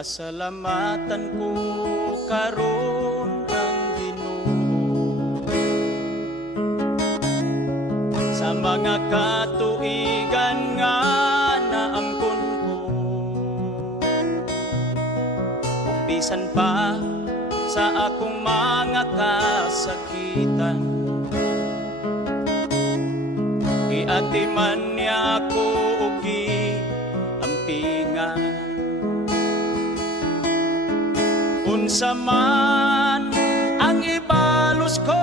Pasalamatan ko karon ang Ginoo sa mga katuigan nga naangkon ko, ug bisan pa sa akong mga kasakitan, giatiman niya ako ug giampingan. Unsa man ang ibalos ko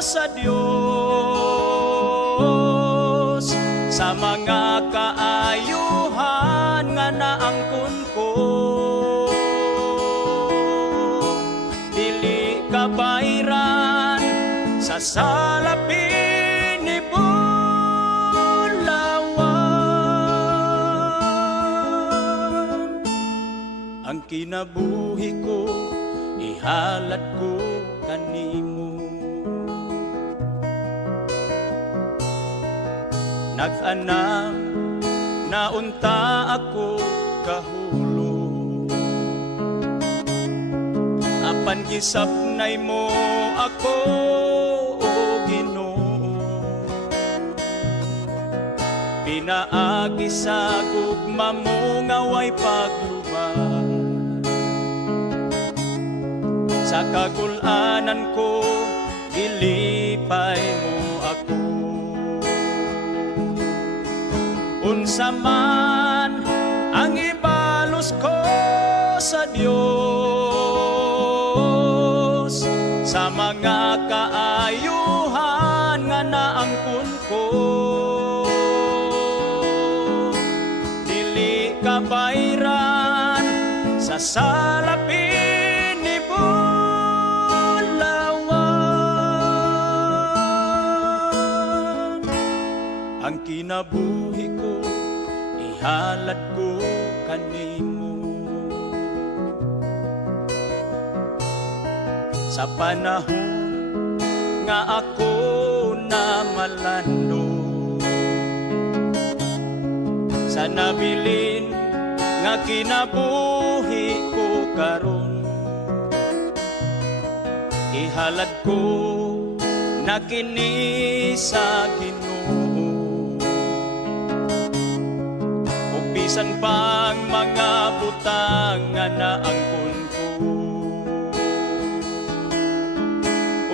sa Dios, sa mga kaayuhan nga naangkon ko, dili kabayran sa salapin ni Bulawan. Ang kinabuhi ko ihalad ko kanimo, nag-anam na unta ako kahulog, apan gisapnay mo ako, o Ginoo. Pinaagi sa gugma mo nga way paglubad, sa kagulanan ko ilipay mo ako. Unsa man ang ibalos ko sa Dios, sa mga kaayuhan nga naangkon ko, dili kabayran sa salapin ni Bulawan. Ang kinabuhi ko ihalad ko kanimo, sa panahon nga ako na malando, sa nabilin nga kinabuhi ko karon, ihalad ko na kini sa Ginoo. Ug bisan pang mga butang nga naangkon ko,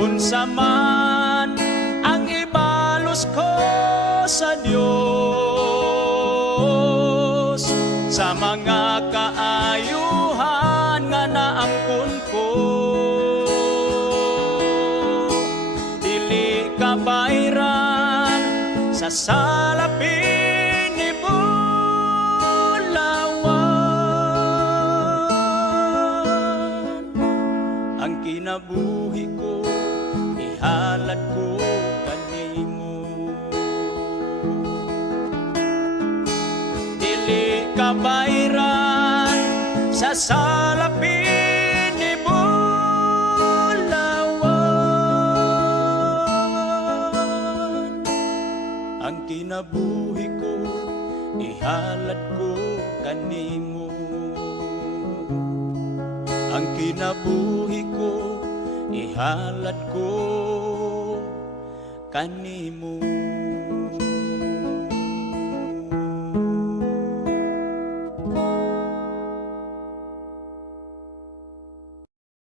unsa man ang ibalos ko sa Dios, sa mga kaayuhan nga naangkon ko, dili kabayran sa salapin ni Bulawan. Ang kinabuhi ko ihalad ko kanimo, dili kabayran sa salapin ni Bulawan. Ang kinabuhi ko ihalad ko kanimo, ang kinabuhi ko ihalad ko kanimo.